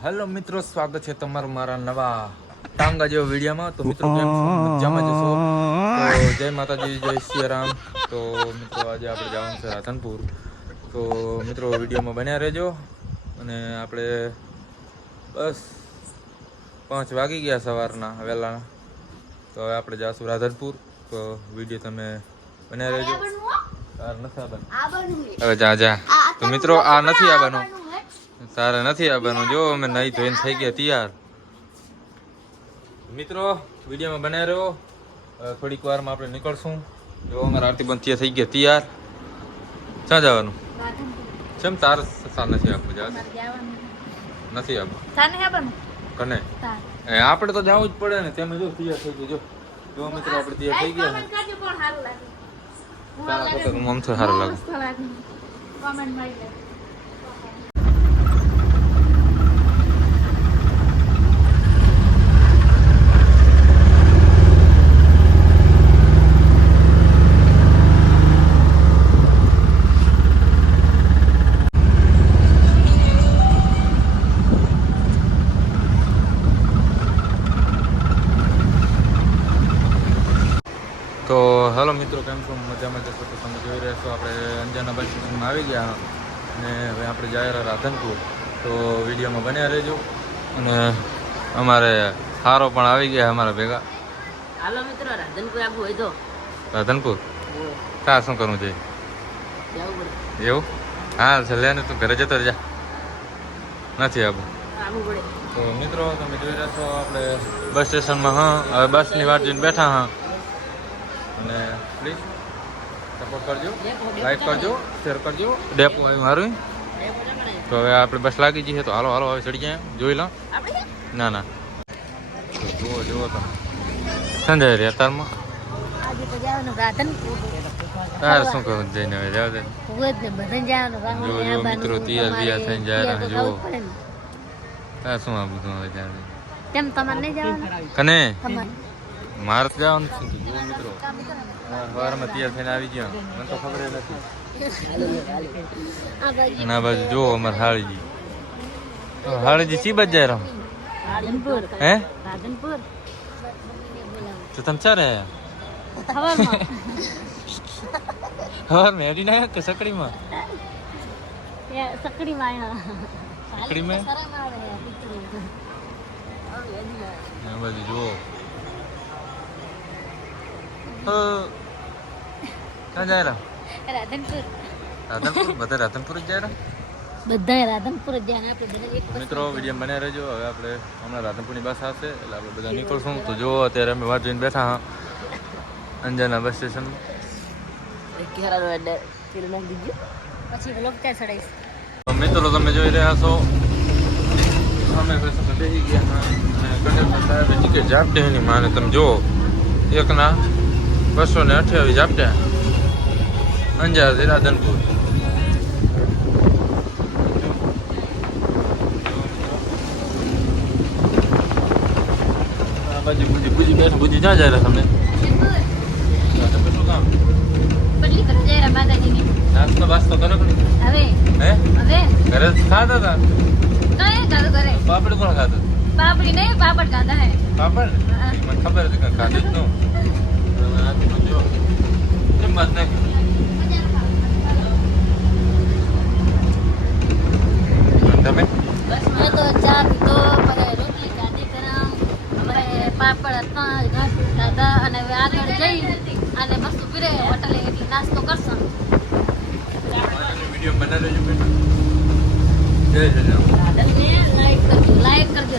Hello મિત્રો, સ્વાગત છે તમારું મારા નવા ટાંગા જેવા વિડીયોમાં. તો મિત્રો કેમ છો? મજામાં જશો? તો જય માતાજી, જય સિયારામ. તો મિત્રો આજે આપણે જવાનું છે રાધનપુર. તો મિત્રો વિડીયોમાં બન્યા રહેજો. અને આપણે બસ 5 વાગી ગયા સવારના વહેલા. તો હવે આપણે જાશું રાધનપુર. તો વિડીયો તમે બન્યા રહેજો. હવે જા. તો મિત્રો આ નથી આવવાનું, તારે નથી આવવાનું. જો અમે નહીં ધોઈને થઈ ગયા તૈયાર. મિત્રો વિડીયોમાં બનાવી રહ્યો. થોડીક વારમાં આપણે નીકળશું. જો અમારા આરતી બંધ થઈ ગયા તૈયાર. ક્યાં જવાનું? કેમ તારે સા નથી આપવું? નથી આપવું કને? આપણે તો જવું જ પડે ને. તેમ જો તૈયાર થઈ ગયો. જો મિત્રો આપણે તૈયાર થઈ ગયા. તારા તો મમથું સારું લાગે. તો હેલો મિત્રો, કેમ છો? મજામાં જશો? તો તમે જોઈ રહ્યા છો આપણે અંજારના બસ સ્ટેશનમાં આવી ગયા અને હવે આપણે જાય રાધનપુર. તો વિડીયોમાં બન્યા રહેજો. અને અમારે હારો પણ આવી ગયા અમારા ભેગા. હાલો મિત્રો, રાધનપુર આવું હોય તો રાધનપુર તા શું કરવું છે એવું? હા છે, લે ને તું ઘરે જતો જા. નથી આવું. તો મિત્રો તમે જોઈ રહ્યા છો આપણે બસ સ્ટેશનમાં. હા, હવે બસની વાટ જોઈને બેઠા. હા, અને પ્લીઝ સપોર્ટ કરજો, લાઈક કરજો, શેર કરજો. ડેપો આવ્યું મારું. તો હવે આપણે બસ લાગી જઈએ. તો હાલો હવે ચડી જાય. જોઈ લો. ના જુઓ તમે સંજય રે અત્યારમાં તારે શું કહું જઈને હવે જાવ દે. જો મિત્રો તૈયાર થઈને જાય. જુઓ તારે શું આ બધું હવે જાય કને મારે તો જવાનું છે. જુઓ મિત્રો સવારમાં તૈયાર થઈને આવી ગયા. મને તો ખબર નથી. ના બાજુ જુઓ અમારે હાળીજી ચી બાજ જાય રહો? હે તો તમે ચારે હવાર में हेडी ना के सकड़ी में सकड़ी में ना बाजू जो कहाँ जा रहा? राधनपुर બધા રાધનપુર જ જાય. બધા રાધનપુર જ જાય. આપણે મિત્રો વિડીયો બને રહેજો. હવે આપણે હમણાં રાધનપુરની બસ આવશે એટલે આપણે બધા નીકળશું. તો જો અત્યારે અમે વાટ જોઈને બેઠા હા અંજારના બસ સ્ટેશન. મિત્રો તમે જોઈ રહ્યા છો અમે બેસી ગયા અને કંડક્ટર સાહેબે ટિકિટ ઝાપટે એની માને તમે જુઓ. એકના 228 ઝાપટ્યા અંજારથી રાધનપુર. બુજી ક્યાં જાય તમે? શું કામ? નાસ્તો બાસ્તો કરો કે હવે ઘરે ખાતા હતા? પાપડ કોણ ખાતું? પાપડી નહીં, પાપડ ખાતા હે. પાપડ મને ખબર હતી કે ખાધું જ નું. જો કેમ વાત નાખી તમે? મેં તો ચા પીધો, પછી રોટલી ખાધી ગરમ, પછી પાપડ હતા, ઘાસ ખાધા. અને હવે આગળ જઈ અને મસ્ત પીરે હોટલે એટલે નાસ્તો કરશું. વિડીયો બનાવી લેજો બેટા. જય લાઈક કરજો.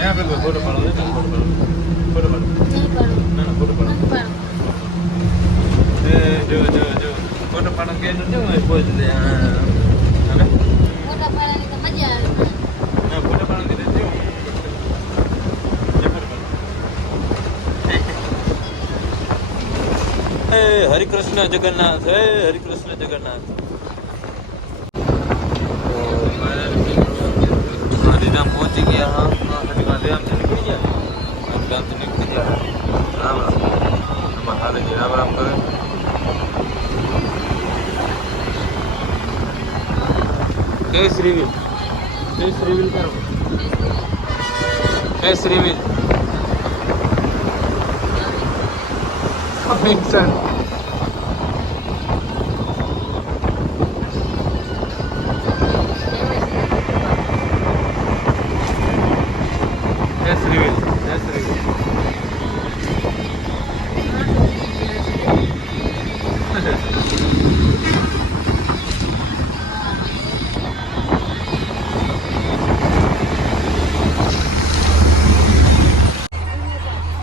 यहाँ पे फोटो पाड़ो दे, फोटो पाड़ो નહીં પાડું. ना फोटो पाड़ो નથી પાડું. जो फोटो पाड़ो के जो पोज दे. अबे ફોટા પાડવાની તો મજા આવે. ना फोटो पाड़ो के जो हे हरि कृष्ण जगन्नाथ, हे हरि कृष्ण जगन्नाथ. हरिनाम पहुंची गया. हाँ हरिनाम से निकल गया. हरिनाम से निकल गया. राम हमारे जी राम करे. जय श्री ફેસ રિવીલ કરો. Face reveal coming soon. Face reveal. Face reveal.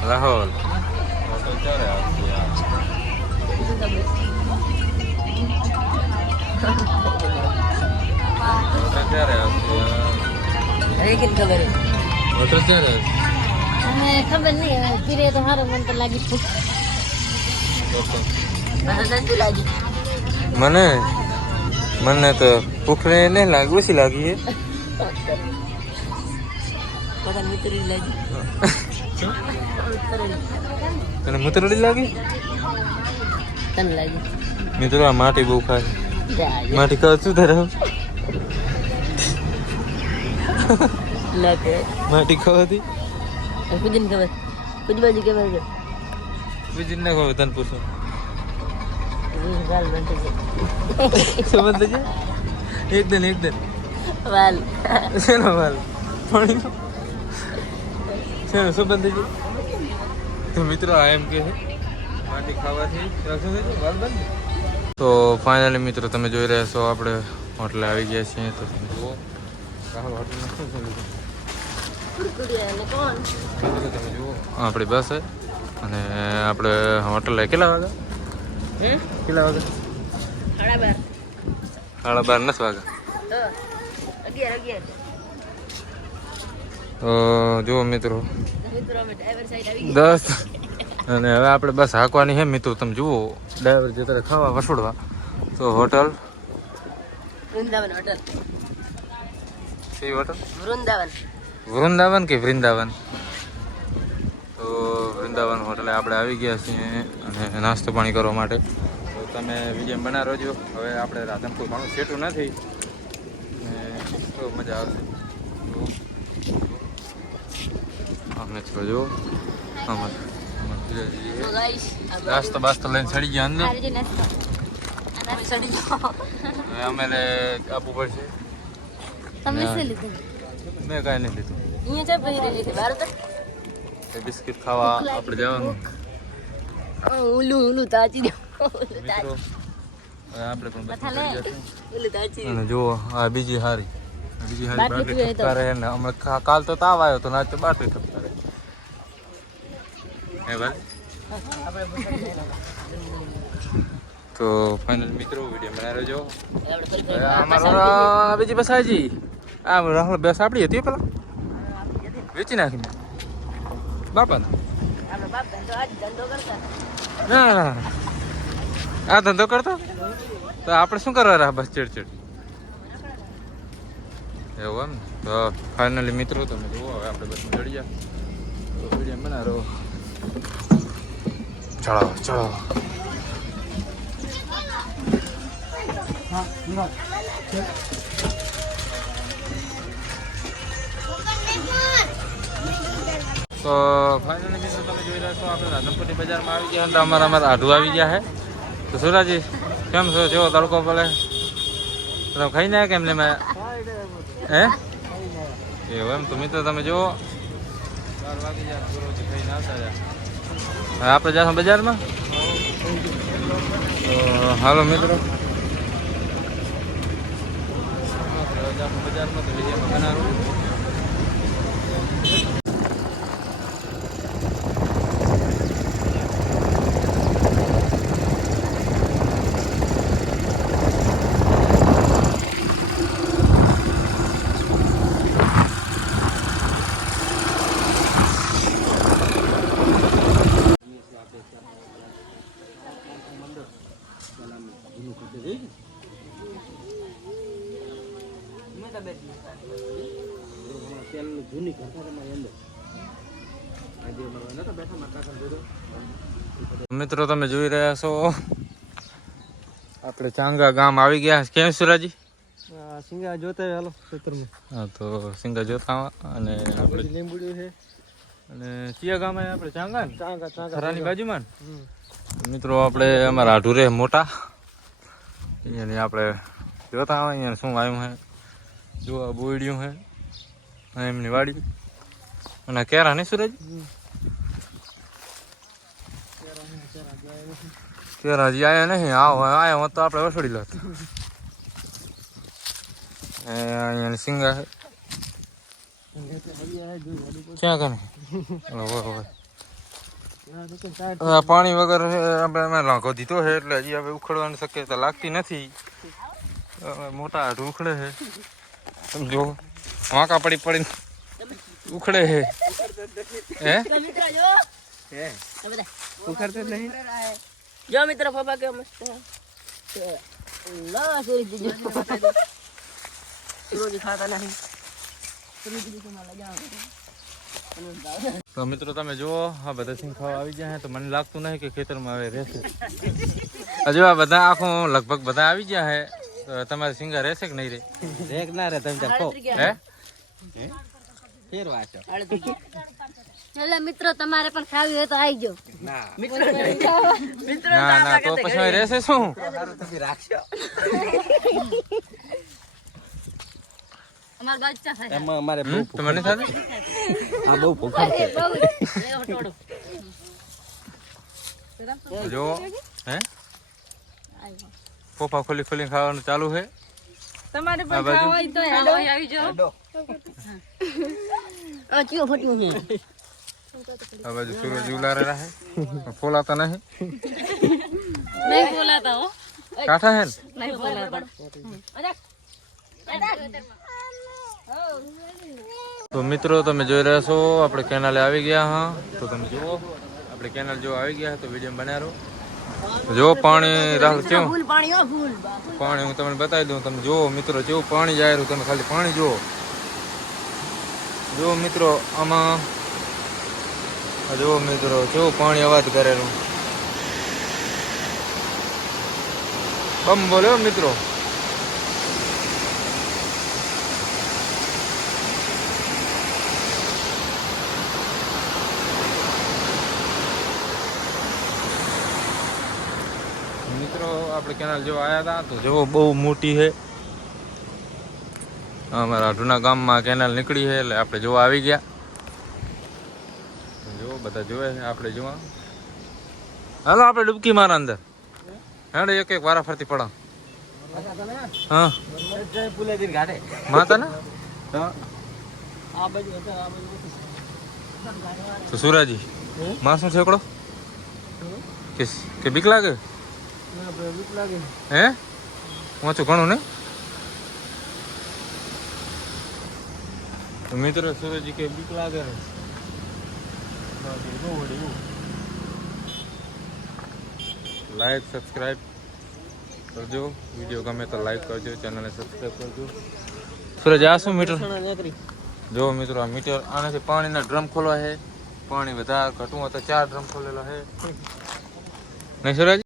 Rahul photo ક્યારે આવશે યાર? ફોટો ક્યારે આવશે યાર? ફોટો ક્યારે આવશે? મને ખબર નહીં હવે પીરે તો હારો મને તો લાગી ભૂખ મને તો ભૂખ નહીં લાગે, ઓછી લાગી છે. તને મુતરડી લાગી? તને લાગી મિત્રો આ માટી બહુ ખાય. માટી ખાવ શું ધરાવ? માટી ખાવાથી ખુદીને ખબર ખુદ બાજુ ખબર છે બીજી ના ખબર. તને પૂછો વાલ બનતો છે સમજ છે એકદમ વાલ શેનો વાલ? પાણીનો શેનો સંબંધ છે? તો મિત્રો આ એમ કે છે માટી ખાવાથી શું થાય છે? વાલ બંધ. તો ફાઇનલી મિત્રો તમે જોઈ રહ્યા છો આપણે હોટલે આવી ગયા છીએ. તો તમે જુઓ રાહુલ હોટલમાં શું ચાલુ છે મિત્રો. તમે જુઓ આપણી બસ છે અને આપણે હોટલે કેટલા વાગ્યા? કેટલા વાગ્યા? 12:30 નથી વાગ્યા. તો જુઓ મિત્રો 10 અને હવે આપણે બસ હાંકવાની છે મિત્રો. તમે જુઓ ડ્રાઈવર જતા ખાવા વસોડવા. તો હોટલ વૃંદાવન હોટલ કઈ હોટલ? વૃંદાવન કે વૃંદાવન? તો વૃંદાવન હોટલે આપણે આવી ગયા છીએ અને નાસ્તો પાણી કરવા માટે. તો તમે વિડીયો બનાવો છો. હવે આપણે રાધનપુર ઘણું સેટું નથી ને તો મજા આવશે. અમે તો જો નાસ્તો બાસ્તો લઈને ચડી ગયા અંદર. હવે અમે આપવું પડશે. તમે શું લીધું? મેં કાંઈ નહીં લીધું. અહીંયા છે પહેરી લીધી બાર તો બિસ્કિટ ખાવા આપણે જવાનું ઉલું તાચી દો મિત્રો. હવે આપણે પણ બસ મથાલે ચડી જશું. ઉલું તાચી અને જુઓ આ બીજી હારી બાટલી બાટલી પીવે તો. ઠપકા રહે ને હમણાં કાલ તો તાવ આવ્યો તો આજ તો બાટલી ઠપકા રહે. હે ભાઈ તો ફાઇનલ મિત્રો વિડીયો બનાવી રહેજો. અમારો બીજી બસ આજી આ રાહુલ બસ આપણી હતી પેલા વેચી નાખી બાપા. આપણો બાપ ધંધો આજ ધંધો કરતા ના આ ધંધો કરતો તો આપણે શું કરવા રહ્યા બસ ચેડચેડ એવું એમ ને. તો ફાઇનલી મિત્રો તમે જુઓ હવે આપણે બસમાં ચડી ગયા. તો વિડીયો બનાવો. ચલો તો ફાઇનલી મિત્રો તમે જોઈ રહ્યા છો આપણે રાધનપુરની બજારમાં આવી ગયા. તો અમારા આઢું આવી ગયા છે. તો સુરાજી કેમ છો? જેવો તડકો પડે તમે ખાઈ નાખે કેમ ને હે એવું એમ? તો મિત્રો તમે જુઓ 4 વાગી જાય પૂરોથી ખાઈને આવતા રહ્યા. હવે આપણે જાશું બજારમાં. તો હાલો મિત્રો બજારમાં તો વિડીયોમાં બનાવું. મિત્રો તમે જોઈ રહ્યા છો આપણે ચાંગા ગામ આવી ગયા. કેમ સુરાજી? સિંગા જોતા હાલો ખેતરમાં. હા તો સિંગા જોતા અને આપણે લીંબુડી છે અને ચિયા ગામ આપણે ચાંગા ને ચાંગા ખરાની બાજુમાં ને મિત્રો આપણે અમારા આઢુરે મોટા અહીંયાની આપણે જોતા હોય અહીંયા શું આવ્યું છે જો આ બોયડ્યું છે અને એમની વાડી અને કેરા નહીં સુરજ કેરા હજી આવ્યા નહીં આવ્યા હોત તો આપણે વસોડી લાત અહીંયાની સિંગા છે ક્યાં કને પાણી વગર આપણે અમે લાંખો દીધો છે એટલે હજી હવે ઉખડવાની શક્યતા લાગતી નથી મોટા હાથ ઉખડે છે સમજો વાંકા પડી પડીને ઉખડે છે હે ઉખડતો જ નહીં. જો મિત્ર પપ્પા કે મસ્ત લા સોરી રોજી ખાતા નહીં. તો મિત્રો તમે જુઓ આ બધા સિંગ ખાવા આવી ગયા છે તો મને લાગતું નહીં કે ખેતરમાં હવે રહેશે હજુ આ બધા આખું લગભગ બધા આવી ગયા છે તો તમારે સિંગા રહેશે કે નહીં રે રેક ના રે તમે કહો હે ફેરવા છો. એટલે મિત્રો તમારે પણ ખાવી હોય તો આવી જાઓ. ના ના તો પછી હવે રહેશે શું તમે રાખશો અમાર બચ્ચા થાય એમાં અમારે બહુ તમને સાથે આ બહુ ભૂખા છે. જો હે પોપા ખોલી ખોલી ખાવાનું ચાલુ છે તમારે આ બાજુ હોય તો આવી જાઓ. આ ચિયો ફટ્યું છે. આ બાજુ સૂરજ ઉલારે રહે ફોલાતા નહીં નહીં બોલાતા હો. કાઠા હે ને નહીં બોલાતા. તો મિત્રો તમે જોઈ રહ્યા છો આપણે કેનાલે આવી ગયા હા તો તમે જુઓ આપણે કેનાલ જો આવી ગયા તો વિડીયો બનાવો જો પાણી રાહુલ કેવું ફૂલ પાણી હો ફૂલ. પાણી હું તમને બતાવી દઉં તમે જુઓ મિત્રો જેવું પાણી જાય રહ્યું તમે ખાલી પાણી જુઓ જો મિત્રો આમાં જો મિત્રો કેવું પાણી અવાજ કરેલું બમ બોલ્યો મિત્રો મિત્રો આપણે કેનાલ જો આવ્યા હતા તો જો બહુ મોટી છે અમારા જૂના ગામમાં કેનાલ નીકળી છે એટલે આપણે જોવા આવી ગયા જો બધા જોવે છે આપણે જોવા હાલો આપણે ડૂબકી મારા અંદર હેડે એક એક વારા ફરતી પડા હા પુલેદીન ઘાટે માતા ને આ બાજુ હતા આ બાજુ તો સુરાજી માં શું ઠેકડો કે બીક લાગે બીક લાગે હે વાંચું ઘણું ને મિત્રો સુરજી કે બીક લાગે ને લાઈક સબસ્ક્રાઈબ કરજો વિડીયો ગમે તો લાઈક કરજો ચેનલને સબસ્ક્રાઈબ કરજો સુરજ આ શું મીટર જો મિત્રો આ મીટર આનાથી પાણીના ડ્રમ ખોલવા છે પાણી વધારે ઘટવું હોય તો 4 ડ્રમ ખોલેલા છે નહીં સુરજ